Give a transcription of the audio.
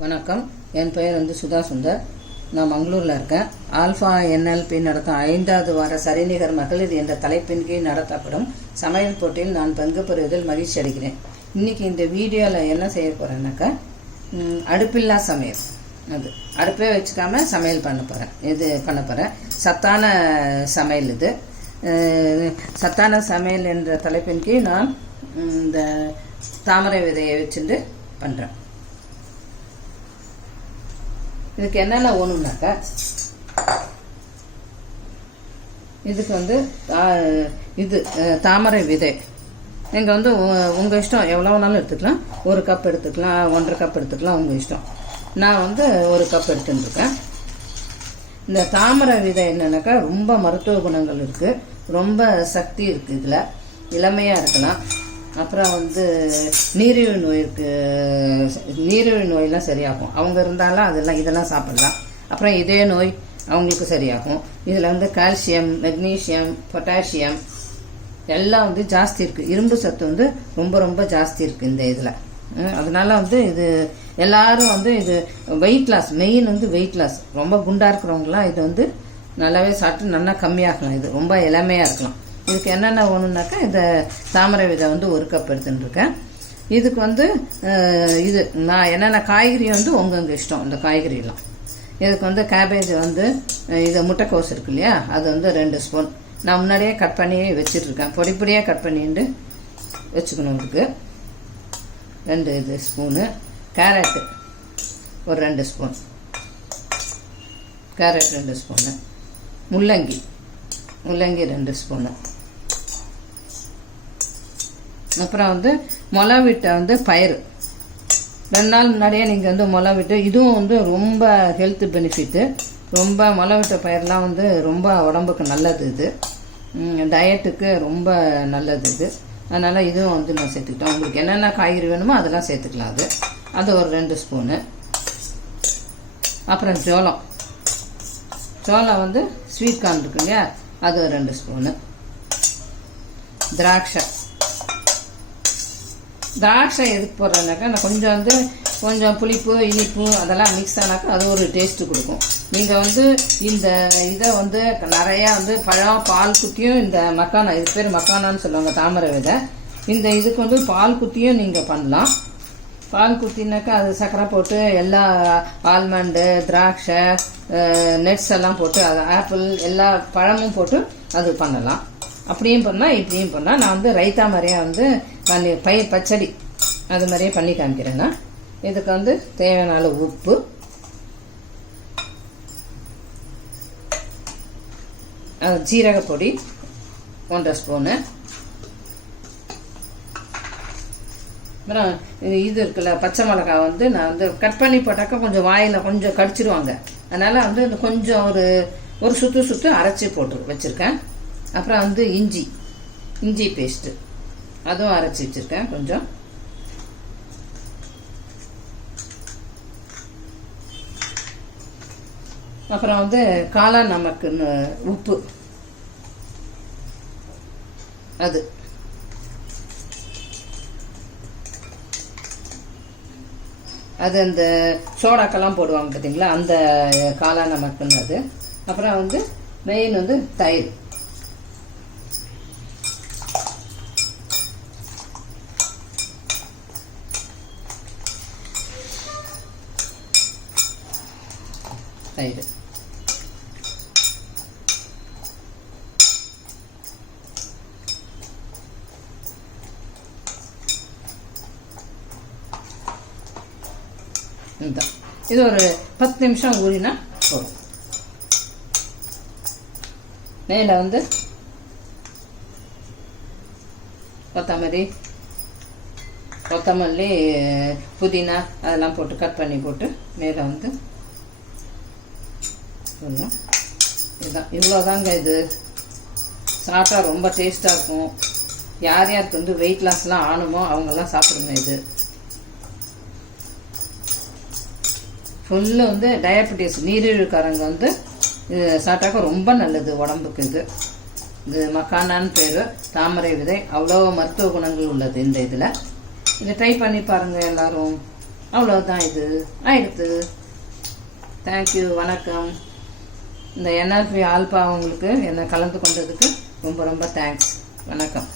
வணக்கம். என் பெயர் சுதா சுந்தர். நான் மங்களூரில் இருக்கேன். ஆல்ஃபா என்எல்பி நடத்தும் 5வது வார சரிநிகர் மகளிர் என்ற தலைப்பின் கீழ் நடத்தப்படும் சமையல் போட்டியில் நான் பங்கு பெறுவதில் மகிழ்ச்சி அடைகிறேன். இன்றைக்கி இந்த வீடியோவில் என்ன செய்ய போகிறேன்னாக்கா, அடுப்பில்லா சமையல். அது அடுப்பே வச்சுக்காம சமையல் பண்ண போகிறேன். சத்தான சமையல். இது சத்தான சமையல் என்ற தலைப்பின் கீழ் நான் இந்த தாமரை விதையை வச்சுட்டு பண்ணுறேன். இதுக்கு என்னென்ன வேணும்னாக்கா, இதுக்கு இது தாமரை விதை. நீங்கள் உங்கள் இஷ்டம் எவ்வளோ வேணாலும் எடுத்துக்கலாம். 1 கப் எடுத்துக்கலாம், 1.5 கப் எடுத்துக்கலாம், உங்கள் இஷ்டம். நான் 1 கப் எடுத்துட்டுருக்கேன். இந்த தாமரை விதை என்னன்னாக்கா, ரொம்ப மருத்துவ குணங்கள் இருக்குது, ரொம்ப சக்தி இருக்குது. இதில் இளமையாக இருக்கலாம். அப்புறம் நீரிழிவு நோயெல்லாம் சரியாகும். அவங்க இருந்தாலும் இதெல்லாம் சாப்பிடலாம். அப்புறம் இதய நோய் அவங்களுக்கு சரியாகும். இதில் கால்சியம், மெக்னீஷியம், பொட்டாசியம் எல்லாம் ஜாஸ்தி இருக்குது. இரும்பு சத்து ரொம்ப ரொம்ப ஜாஸ்தி இருக்குது இந்த இதில். அதனால இது எல்லாரும் இது weight loss, main weight loss. ரொம்ப குண்டாக இருக்கிறவங்களாம் இது நல்லாவே சாப்பிட்டு நல்லா கம்மியாகலாம். இது ரொம்ப இளமையாக இருக்கலாம். இதுக்கு என்னென்ன வேணும்னாக்கா, இந்த தாமரை விதை 1 கப் எடுத்துட்டுருக்கேன். இதுக்கு இது நான் என்னென்ன காய்கறி உங்கள் இஷ்டம். இந்த காய்கறிலாம் இதுக்கு கேபேஜ் இது முட்டைக்கோஸ் இருக்கு இல்லையா, அது 2 ஸ்பூன் நான் முன்னாடியே கட் பண்ணி வச்சிட்ருக்கேன். பொடியாக கட் பண்ணிட்டு வச்சுக்கணும். இதுக்கு 2 ஸ்பூனு. கேரட்டு ஒரு 2 ஸ்பூன். Carrot 2 spoon. முள்ளங்கி 2 ஸ்பூனு. அப்புறம் மொளை விட்ட பயிறு 2 நாள் முன்னாடியே நீங்கள் மொளை விட்டு, இதுவும் ரொம்ப ஹெல்த் பெனிஃபிட்டு. ரொம்ப மொளை விட்ட பயிரெலாம் ரொம்ப உடம்புக்கு நல்லது. இது டயட்டுக்கு ரொம்ப நல்லது. இது அதனால் இதுவும் நான் சேர்த்துக்கிட்டேன். உங்களுக்கு என்னென்ன காய்கறி வேணுமோ அதெல்லாம் சேர்த்துக்கலாம். அது ஒரு 2 ஸ்பூனு. அப்புறம் சோளம் ஸ்வீட் கார்ன் இருக்கு இல்லையா, அது 2 ஸ்பூனு. திராட்சை எதுக்கு போடுறேன்னாக்கா, நான் கொஞ்சம் புளிப்பு இனிப்பு அதெல்லாம் மிக்ஸ் ஆனாக்கா அது ஒரு டேஸ்ட்டு கொடுக்கும். நீங்கள் இந்த இதை நிறையா பழம், பால் குத்தியும், இந்த மக்கானா, இது பேர் மக்கானான்னு சொல்லுவாங்க, தாமரை விதை. இந்த இதுக்கு பால் குத்தியும் நீங்கள் பண்ணலாம். பால் குத்தினாக்கா அது சர்க்கரை போட்டு எல்லா ஆல்மண்டு, திராட்சை, நட்ஸ் எல்லாம் போட்டு, அது ஆப்பிள் எல்லா பழமும் போட்டு அது பண்ணலாம். அப்படியும் பண்ணலாம், இப்படியும் பண்ணலாம். நான் ரைத்தா மாதிரியே பச்சடி அது மாதிரியே பண்ணி காமிக்கிறேன்னா. இதுக்கு தேவையான அளவு உப்பு, ஜீரகப்பொடி 1.5 ஸ்பூனு. அப்புறம் இது இருக்குல்ல, பச்சை மிளகாய் நான் கட் பண்ணி போட்டாக்கா கொஞ்சம் வாயில் கொஞ்சம் கடிச்சிருவாங்க. அதனால் கொஞ்சம் ஒரு சுற்று அரைச்சி போட்டு வச்சுருக்கேன். அப்புறம் இஞ்சி பேஸ்ட்டு அதுவும் அரைச்சி வச்சுருக்கேன் கொஞ்சம். அப்புறம் காளான் நமக்குன்னு உப்பு, அது அந்த சோடாக்கெல்லாம் போடுவாங்க பார்த்தீங்களா, அந்த காளான் நமக்குன்னு அது. அப்புறம் மெயின் தயிர். இது ஒரு 10 நிமிஷம் ஊறினா போதும். மேலே கொத்தமல்லி, புதினா அதெல்லாம் போட்டு கட் பண்ணி போட்டு மேலே சொல்லணும். இதுதான், இவ்வளோதாங்க. இது சாப்பிட்டா ரொம்ப டேஸ்ட்டாக இருக்கும். யாருக்கு வெயிட் லாஸ்லாம் ஆனுமோ அவங்கெல்லாம் சாப்பிடுங்க. இது ஃபுல்லு டயபெட்டிஸ், நீரிழிவுக்காரங்க இது சாப்பிட்டாக்கா ரொம்ப நல்லது உடம்புக்கு. இது மக்கானான்னு பேர், தாமரை விதை. அவ்வளோ மருத்துவ குணங்கள் உள்ளது இந்த இதில். இதை ட்ரை பண்ணி பாருங்கள் எல்லாரும். அவ்வளோதான், இது ஆயிடுத்து. தேங்க்யூ, வணக்கம். இந்த NRP ஆல்பா உங்களுக்கு என்ன கலந்து கொண்டதுக்கு ரொம்ப ரொம்ப தேங்க்ஸ். வணக்கம்.